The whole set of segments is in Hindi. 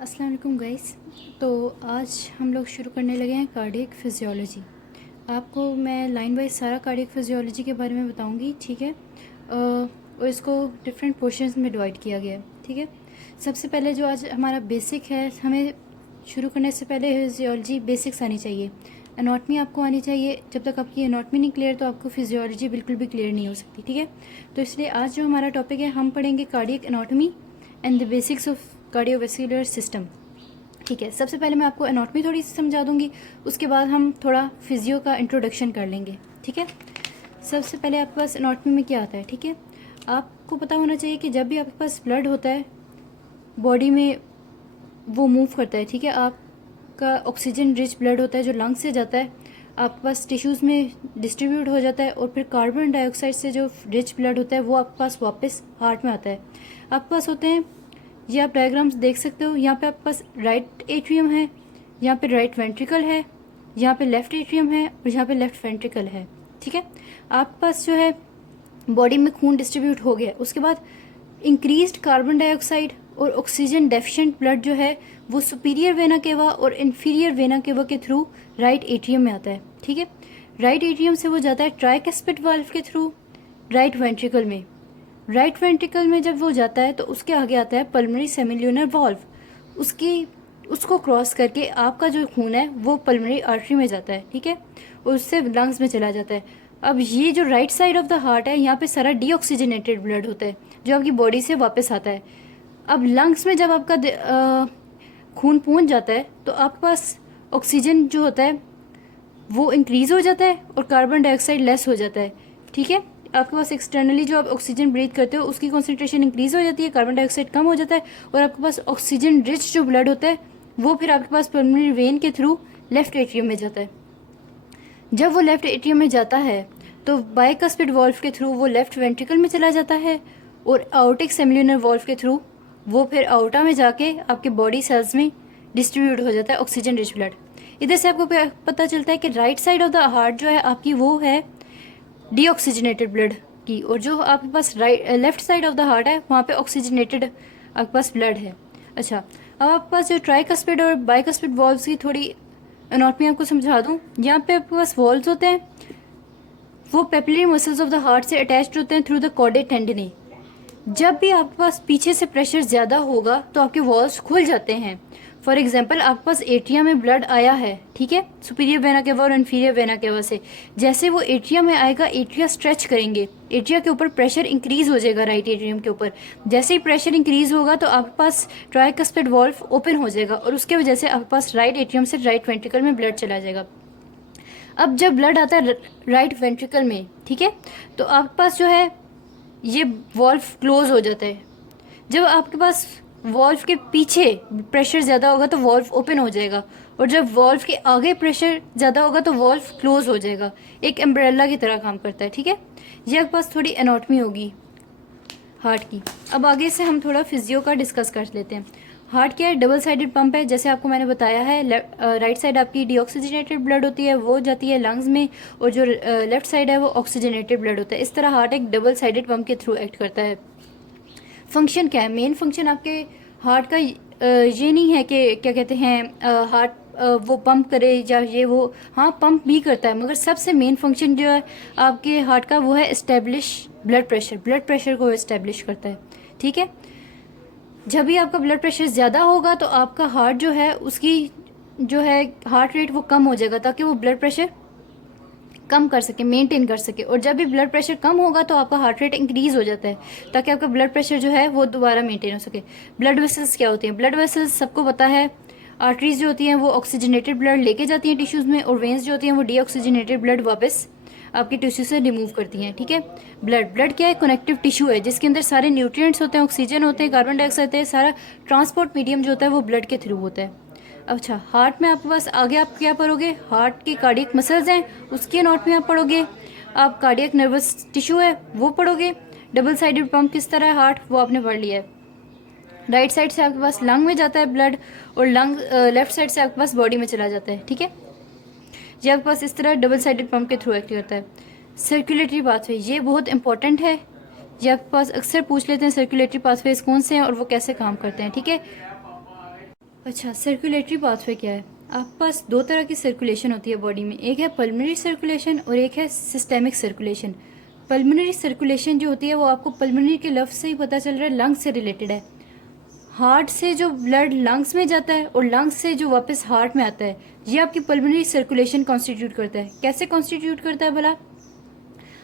अस्सलाम वालेकुम गाइस। तो आज हम लोग शुरू करने लगे हैं कार्डियक फिजियोलॉजी। आपको मैं लाइन वाइज सारा कार्डियक फिजियोलॉजी के बारे में बताऊंगी, ठीक है। और इसको डिफरेंट पोर्शंस में डिवाइड किया गया है, ठीक है। सबसे पहले जो आज हमारा बेसिक है, हमें शुरू करने से पहले फिजियोलॉजी बेसिक्स आनी चाहिए। एनाटमी आपको आनी चाहिए। जब तक आपकी एनाटमी नहीं क्लियर तो आपको फिजियोलॉजी बिल्कुल भी क्लियर नहीं हो सकती, ठीक है। तो इसलिए आज जो हमारा टॉपिक है, हम पढ़ेंगे cardiac anatomy and the basics of cardiovascular system, ठीक है। सबसे पहले मैं आपको एनाटमी थोड़ी सी समझा दूंगी, उसके बाद हम थोड़ा फिजियो का इंट्रोडक्शन कर लेंगे, ठीक है। सबसे पहले आपके पास एनाटमी में क्या आता है, ठीक है। आपको पता होना चाहिए कि जब भी आपके पास ब्लड होता है बॉडी में, वो मूव करता है, ठीक है। आपका ऑक्सीजन रिच ब्लड होता है जो लंग्स से जाता है, आपके पास टिश्यूज़ में डिस्ट्रीब्यूट हो जाता है, और फिर कार्बन डाइऑक्साइड से जो रिच ब्लड होता है वो आपके पास वापस हार्ट में आता है। आपके पास होते हैं, ये आप डायग्राम्स देख सकते हो। यहाँ पे आपके पास राइट एट्रियम है, यहाँ पे राइट वेंट्रिकल है, यहाँ पे लेफ्ट एट्रियम है, और यहाँ पे लेफ्ट वेंट्रिकल है, ठीक है। आपके पास जो है बॉडी में खून डिस्ट्रीब्यूट हो गया, उसके बाद इंक्रीज्ड कार्बन डाइऑक्साइड और ऑक्सीजन डेफिशिएंट ब्लड जो है वो सुपीरियर वेना केवा और इन्फीरियर वेना केवा के थ्रू राइट एट्रियम में आता है, ठीक है। राइट एट्रियम से वो जाता है ट्राइकस्पिड वाल्व के थ्रू राइट वेंट्रिकल में। राइट वेंट्रिकल में जब वो जाता है तो उसके आगे आता है पल्मोनरी सेमिल्यूनर वाल्व। उसको क्रॉस करके आपका जो खून है वो पल्मोनरी आर्टरी में जाता है, ठीक है, और उससे लंग्स में चला जाता है। अब ये जो right side of the heart है, यहाँ पे सारा डीऑक्सीजनेटेड ब्लड होता है जो आपकी बॉडी से वापस आता है। अब लंग्स में जब आपका खून पहुँच जाता है तो आपके पास ऑक्सीजन जो होता है वो इंक्रीज हो जाता है और कार्बन डाइऑक्साइड लेस हो जाता है, ठीक है। आपके पास एक्सटर्नली जो आप ऑक्सीजन ब्रीथ करते हो उसकी कॉन्सेंट्रेशन इंक्रीज हो जाती है, कार्बन डाइऑक्साइड कम हो जाता है, और आपके पास ऑक्सीजन रिच जो ब्लड होता है वो फिर आपके पास पल्मोनरी वेन के थ्रू लेफ्ट एट्रियम में जाता है। जब वो लेफ्ट एट्रियम में जाता है तो बाइकस्पिड वाल्व के थ्रू वो लेफ्ट वेंट्रिकल में चला जाता है, और आउटिक सेमिल्यूनर वाल्व के थ्रू वो फिर आउटा में जाके आपके बॉडी सेल्स में डिस्ट्रीब्यूट हो जाता है ऑक्सीजन रिच ब्लड। इधर से आपको पता चलता है कि right side of the heart जो है आपकी वो है डीऑक्सीजनेटेड ब्लड की, और जो आपके पास left side of the heart है वहाँ पे ऑक्सीजनेटेड आपके पास ब्लड है। अच्छा, अब आपके पास जो ट्राइकस्पिड और बाइकस्पिड वॉल्व्स की थोड़ी एनाटमी आपको समझा दूँ। यहाँ पे आपके पास वॉल्व्स होते हैं, वो papillary muscles of the heart से अटैच्ड होते हैं थ्रू द कॉर्डेट टेंडनी। जब भी आपके पास पीछे से प्रेशर ज़्यादा होगा तो आपके वॉल्व्स खुल जाते हैं। फॉर एग्जाम्पल आपके पास एट्रिया में ब्लड आया है, ठीक है, सुपीरियर वेना केवा और इन्फीरियर वेना केवा से। जैसे वो एट्रिया में आएगा, एट्रिया स्ट्रेच करेंगे, एट्रिया के ऊपर प्रेशर इंक्रीज हो जाएगा राइट एट्रियम के ऊपर। जैसे ही प्रेशर इंक्रीज होगा तो आपके पास ट्राइकस्पिड वाल्व ओपन हो जाएगा, और उसके वजह से आपके पास राइट एट्रियम से राइट वेंट्रिकल में ब्लड चला जाएगा। अब जब ब्लड आता है राइट वेंट्रिकल में, ठीक है, तो आपके पास जो है ये वॉल्व क्लोज हो जाता है। जब आपके पास वॉल्व के पीछे प्रेशर ज़्यादा होगा तो वॉल्व ओपन हो जाएगा, और जब वॉल्व के आगे प्रेशर ज़्यादा होगा तो वॉल्व क्लोज हो जाएगा। एक एम्ब्रेला की तरह काम करता है, ठीक है। ये आपके पास थोड़ी एनाटमी होगी हार्ट की। अब आगे से हम थोड़ा फिजियो का डिस्कस कर लेते हैं। हार्ट क्या है? डबल साइडेड पंप है, जैसे आपको मैंने बताया है। राइट साइड आपकी डीऑक्सीजनेटेड ब्लड होती है, वो जाती है लंग्स में, और जो लेफ्ट साइड है वो ऑक्सीजनेटेड ब्लड होता है। इस तरह हार्ट एक डबल साइडेड पंप के थ्रू एक्ट करता है। फंक्शन क्या है? मेन फंक्शन आपके हार्ट का ये नहीं है कि क्या कहते हैं हार्ट वो पंप करे या ये वो, हाँ पंप भी करता है, मगर सबसे मेन फंक्शन जो है आपके हार्ट का वो है establish blood pressure. Blood pressure को इस्टेब्लिश करता है, ठीक है। जब भी आपका ब्लड प्रेशर ज़्यादा होगा तो आपका हार्ट जो है उसकी जो है हार्ट रेट वो कम हो जाएगा, ताकि वो ब्लड प्रेशर कम कर सके, मेंटेन कर सके। और जब भी ब्लड प्रेशर कम होगा तो आपका हार्ट रेट इंक्रीज हो जाता है, ताकि आपका ब्लड प्रेशर जो है वो दोबारा मेंटेन हो सके। ब्लड वेसल्स क्या होती हैं? ब्लड वेसल्स सबको पता है, आर्टरीज जो होती हैं वो ऑक्सीजनेटेड ब्लड लेके जाती हैं टिश्यूज़ में, और वेन्स जो होती हैं वो डीऑक्सीजनेटेड ब्लड वापस आपके टिश्यू से रिमूव करती हैं, ठीक है। ब्लड क्या है? कनेक्टिव टिश्यू है, जिसके अंदर सारे न्यूट्रिएंट्स होते हैं, ऑक्सीजन होते हैं, कार्बन डाइऑक्साइड होते हैं, सारा ट्रांसपोर्ट मीडियम जो होता है वो ब्लड के थ्रू होता है। अच्छा, हार्ट में आपके पास आगे आप क्या पढ़ोगे? हार्ट के कार्डियक मसल्स हैं, उसकी एनाटमी आप पढ़ोगे। आप कार्डियक नर्वस टिश्यू है वो पढ़ोगे। डबल साइडेड पंप किस तरह है हार्ट, वो आपने पढ़ लिया है। राइट साइड से आपके पास लंग में जाता है ब्लड, और लंग लेफ्ट साइड से आपके पास बॉडी में चला जाता है, ठीक है। ये आपके पास इस तरह डबल साइडेड पंप के थ्रू एक्ट करता है। सर्कुलेटरी पाथवे, ये बहुत इंपॉर्टेंट है, ये आपके पास अक्सर पूछ लेते हैं सर्कुलेटरी पाथवेज कौन से हैं और वो कैसे काम करते हैं, ठीक है। अच्छा, सर्कुलेटरी पाथवे क्या है? आपके पास दो तरह की सर्कुलेशन होती है बॉडी में, एक है पल्मोनरी सर्कुलेशन और एक है सिस्टेमिक सर्कुलेशन। पल्मोनरी सर्कुलेशन जो होती है वो आपको पल्मोनरी के लफ्ज़ से ही पता चल रहा है, लंग्स से रिलेटेड है। हार्ट से जो ब्लड लंग्स में जाता है और लंग्स से जो वापस हार्ट में आता है, ये आपकी पल्मोनरी सर्कुलेशन कॉन्स्टिट्यूट करता है। कैसे कॉन्स्टिट्यूट करता है भला?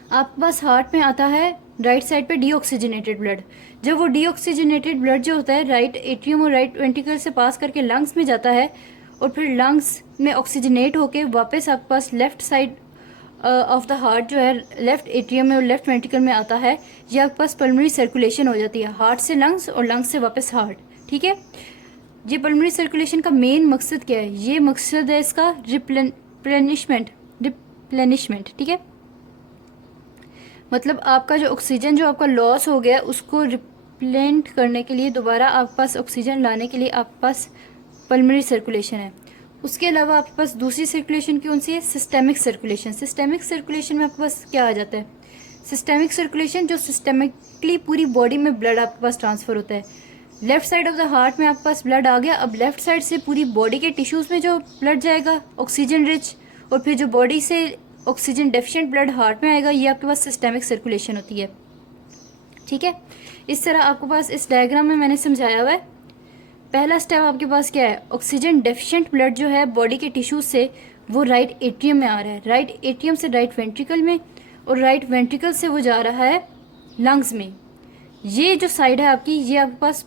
आपके पास हार्ट में आता है राइट साइड पे डीऑक्सीजनेटेड ब्लड। जब वो डीऑक्सीजनेटेड ब्लड जो होता है राइट एट्रियम और राइट वेंट्रिकल से पास करके लंग्स में जाता है और फिर लंग्स में ऑक्सीजनेट होके वापस आपके पास left side of the heart जो है लेफ्ट एट्रियम में और लेफ्ट वेंट्रिकल में आता है, ये आपके पास पल्मोनरी सर्कुलेशन हो जाती है, हार्ट से लंग्स और लंग्स से वापस हार्ट। ठीक है, ये पल्मोनरी सर्कुलेशन का मेन मकसद क्या है? ये मकसद है इसका रिप्लेनिशमेंट। ठीक है, मतलब आपका जो ऑक्सीजन जो आपका लॉस हो गया उसको रिप्लेंट करने के लिए, दोबारा आपके पास ऑक्सीजन लाने के लिए आपके पास पल्मोनरी सर्कुलेशन है। उसके अलावा आपके पास दूसरी सर्कुलेशन कौन सी है? Systemic circulation. सिस्टेमिक सर्कुलेशन में आपके पास क्या आ जाता है? सिस्टेमिक सर्कुलेशन जो सिस्टेमिकली पूरी बॉडी में ब्लड आपके पास ट्रांसफ़र होता है। Left side of the heart में आपके पास ब्लड आ गया, अब लेफ्ट साइड से पूरी बॉडी के टिश्यूज़ में जो ब्लड जाएगा ऑक्सीजन रिच, और फिर जो बॉडी से ऑक्सीजन डेफिशिएंट ब्लड हार्ट में आएगा, ये आपके पास सिस्टेमिक सर्कुलेशन होती है। ठीक है, इस तरह आपके पास इस डायग्राम में मैंने समझाया हुआ है। पहला स्टेप आपके पास क्या है? ऑक्सीजन डेफिशिएंट ब्लड जो है बॉडी के टिश्यूज से वो राइट एट्रियम में आ रहा है, राइट एट्रियम से राइट वेंट्रिकल में, और राइट वेंट्रिकल से वो जा रहा है लंग्स में। ये जो साइड है आपकी, ये आपके पास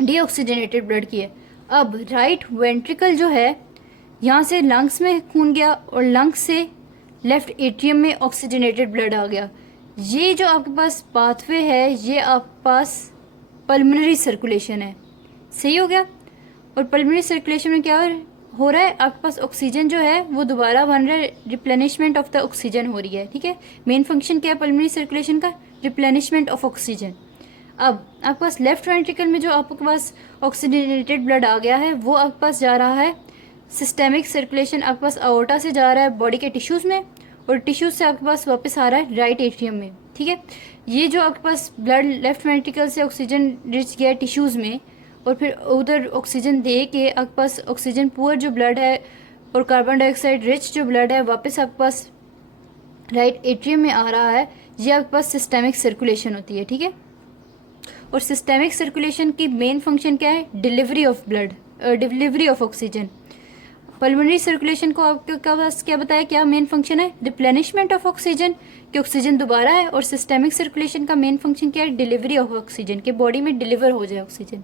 डीऑक्सीजनेटेड ब्लड की है। अब राइट वेंट्रिकल जो है, यहाँ से लंग्स में खून गया और लंग्स से लेफ्ट एट्रियम में ऑक्सीजनेटेड ब्लड आ गया। ये जो आपके पास पाथवे है, ये आपके पास पल्मोनरी सर्कुलेशन है। सही हो गया। और पल्मोनरी सर्कुलेशन में क्या हो रहा है? आपके पास ऑक्सीजन जो है वो दोबारा बन रहा है, रिप्लेनिशमेंट ऑफ द ऑक्सीजन हो रही है। ठीक है, मेन फंक्शन क्या है पल्मोनरी सर्कुलेशन का? Replenishment of oxygen. अब आपके पास लेफ्ट वेंट्रिकल में जो आपके पास ऑक्सीजनेटेड ब्लड आ गया है वो आपके पास जा रहा है सिस्टेमिक सर्कुलेशन, आपके पास अओर्टा से जा रहा है बॉडी के टिश्यूज़ में, और टिश्यूज से आपके पास वापस आ रहा है राइट एट्रियम में। ठीक है, ये जो आपके पास ब्लड लेफ्ट वेंट्रिकल से ऑक्सीजन रिच गया टिश्यूज़ में और फिर उधर ऑक्सीजन दे के आपके पास ऑक्सीजन पुअर जो ब्लड है और कार्बन डाइऑक्साइड रिच जो ब्लड है वापस आपके पास राइट एट्रियम में आ रहा है, ये आपके पास सिस्टेमिक सर्कुलेशन होती है। ठीक है, और सिस्टेमिक सर्कुलेशन की मेन फंक्शन क्या है? Delivery of blood, delivery of oxygen. Pulmonary circulation को आपके पास क्या बताया, क्या मेन फंक्शन है? रिप्लेनिशमेंट ऑफ ऑक्सीजन, कि ऑक्सीजन दोबारा है। और सिस्टेमिक सर्कुलेशन का मेन फंक्शन क्या है? डिलीवरी ऑफ ऑक्सीजन, कि बॉडी में डिलीवर हो जाए ऑक्सीजन।